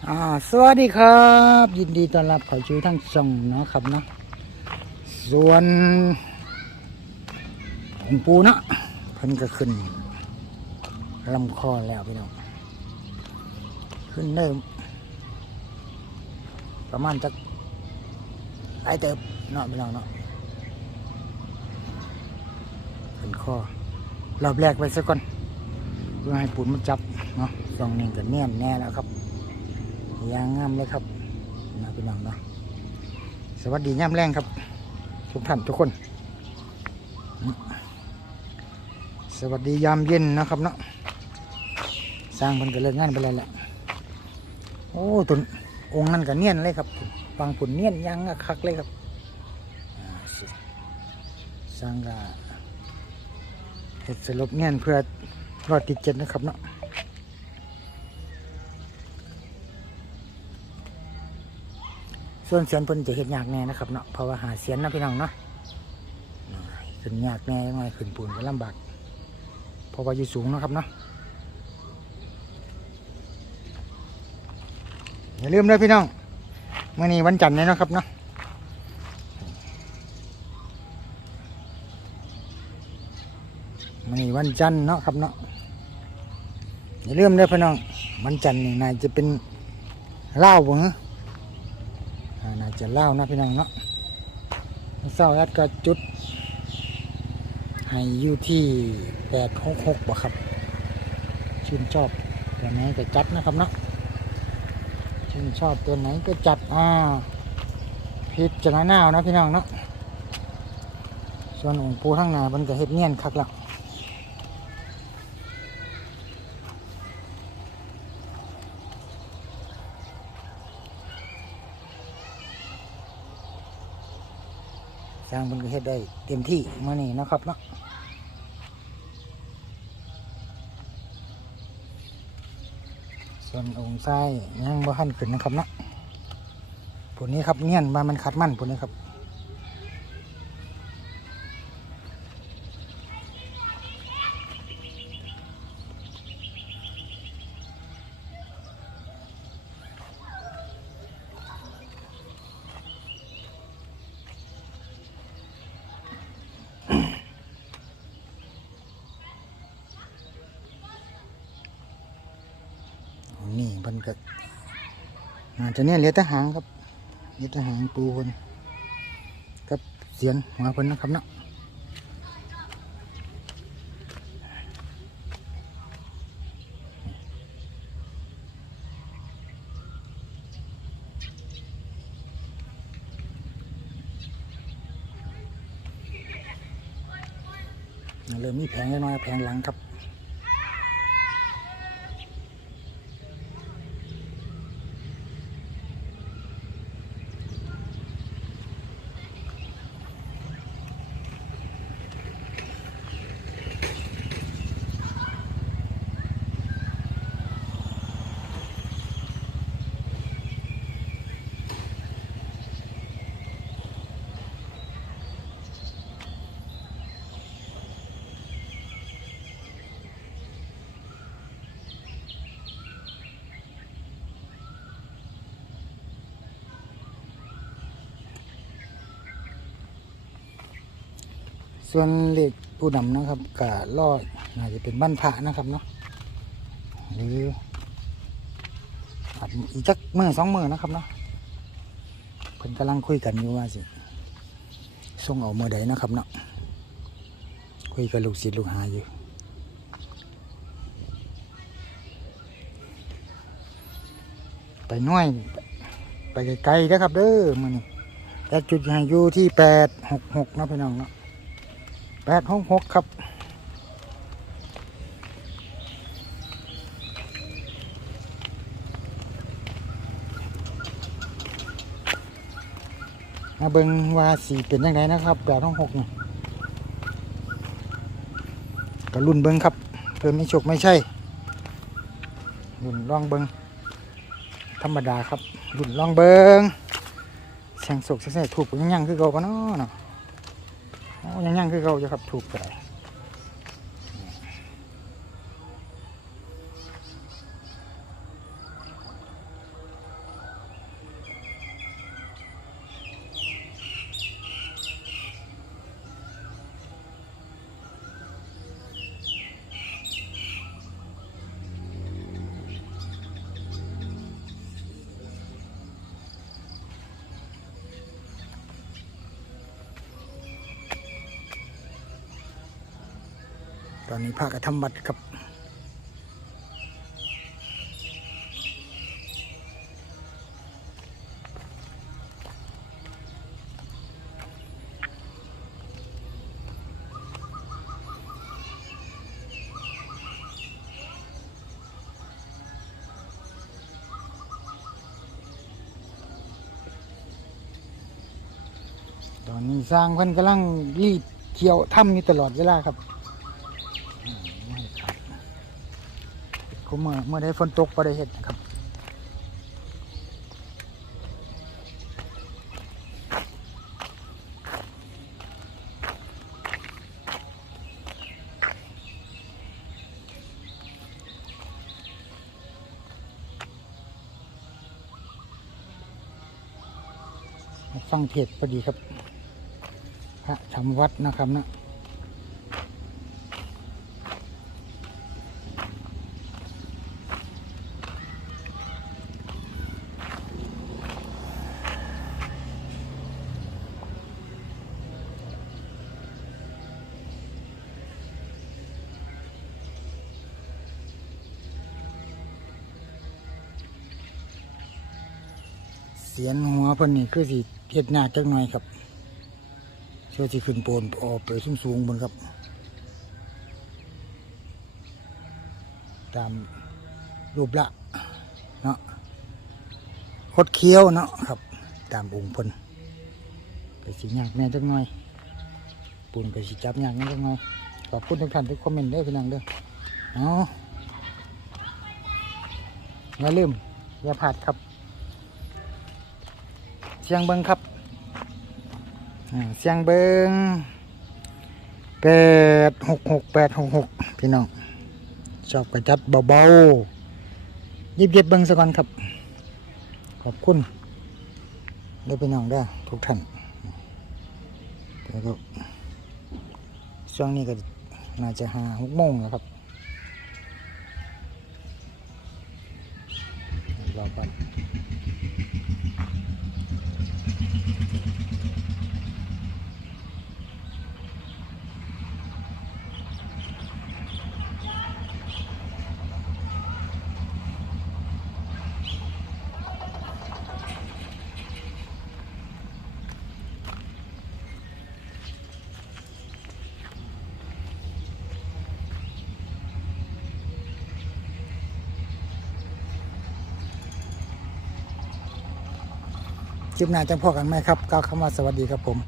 สวัสดีครับ ยินดีต้อนรับเข้าสู่ทั้งช่องเนาะครับเนาะส่วนองค์ปูเนาะเพิ่นก็ขึ้นลำคอแล้วพี่น้องขึ้นได้ประมาณจักหลายเติบเนาะพี่น้องเนาะขึ้นคอรอบแรกไปซะก่อนเพื่อให้ปูนมันจับเนาะสองหนี่งก็แน่นแน่แล้วครับ ยางงามเลยครับนะพี่น้องเนาะสวัสดีย่ามแรงครับ ทุกท่านทุกคน สวัสดียามเย็นนะครับเนาะสร้างมันก็เลิกงานไปแล้วแหละโอ้ตุนองค์นั้นก็เนียนเลยครับฟังผุนเนียนยังอะคักเลยครับสร้างก็เห็ดสลบเนียนเพื่อรอดติดเจ็ดนะครับเนาะ ส่วนเสียนเพิ่นจะเห็ดยากแน่นะครับเนาะเพราะว่าหาเสียนนะพี่น้องเนาะขึ้นยากแน่ยังไงขึ้นปูนก็ลำบากเพราะว่าอยู่สูงนะครับเนาะอย่าลืมเลยพี่น้องเมื่อนี้วันจันทร์เลยนาะครับเนาะมื่อนี้วันจันทร์เนาะครับเนาะอย่าลืมเลยพี่น้องวันจันทร์นี่นายจะเป็นเล้าบ่เหรอ จะเล่านะพี่น้องเนาะเศร้าแอดก็จุด ให้อยู่ที่แปดหกหกบ่ครับ ชื่นชอบตัวไหนก็จัดนะครับเนาะชื่นชอบตัวไหนก็จัดอ่าพิจารณาเอานะพี่น้องเนาะส่วนองค์ปูข้งหนามันก็เฮ็ดเนียนคักละ สร้างมันก็เฮ็ดได้เต็มที่มื่อนี้นะครับเนาะส่วนองค์ซ้ายยังบ่ทันขึ้นนะครับเนาะผลนี้ครับเนียนมามันขัดมันผลนี้ครับ นี่เพิ่นก็อาจจะเนี่ยเหลือแต่หางครับเหลือแต่หางปูเพิ่นกับเสียงหัวเพิ่นนะครับเนาะเริ่มมีแผงเล็กน้อยแผงหลังครับ ส่วนเลขผู้นำนะครับกะรอดน่าจะเป็นบ้านพระนะครับเนาะหรืออีกจักมือสองมือนะครับเนาะเพิ่นกำลังคุยกันอยู่ว่าสิส่งเอาเมื่อใดนะครับเนาะคุยกับลูกศิษย์ลูกหาอยู่ไปน่วยไปไกลๆนะครับเด้อมือนี้แต่จุดให้อยู่ที่แปดหกหกนะพี่น้องเนาะ แปดห้องหกครับมาเบิงว่าสีเป็นยังไงนะครับแปดห้องหกเนี่ยก็รุ่นเบิงครับ เพิ่มไม่ฉกไม่ใช่รุ่นลองเบิงธรรมดาครับรุ่นลองเบิงแสงสกแสงถูกยังยังคือเก่าปะเนาะเนาะ ยังยังคือเขาจะครับถูกไป ตอนนี้พระกระทำบัตรครับตอนนี้สร้างเพิ่นกำลังรีดเกี่ยวถ้ำอยู่ตลอดเวลาครับอ่าไม่ครับ เมื่อเมื่อได้ฝนตกก็ได้เห็ดนะครับฟังเทศพอดีครับ พระทำวัดนะครับนะ สียนหัวเพิ่นนี่คือสิเฮ็ดหน้าจักหน่อยครับเชื่อที่ขึ้นโปนออกไปสูงสูงๆบนครับ ตามรูปละเนาะคดเคี้ยวเนาะครับ ตามองค์เพิ่นก็สิยากแม่จักหน่อยปูนก็สิจับยากแม่จักหน่อยขอบคุณทุกท่านทุกคอมเมนต์เด้พี่น้องเด้อเอาอย่าลืมอย่าพลาดครับ สียงเบิงครับเสียงเบิงแปดหกหกแปดหกหกพี่น้องชอบกระจัดเบาๆยิบเย็บเบิงสักก่อนครับ ขอบคุณเด้อพี่น้องเด้อทุกท่านแล้วก็ช่วงนี้ก็น่าจะหาหกโมงแล้วครับรอก่อน คลิปหน้าจะพอกันไหมครับก้าวคำว่าสวัสดีครับผม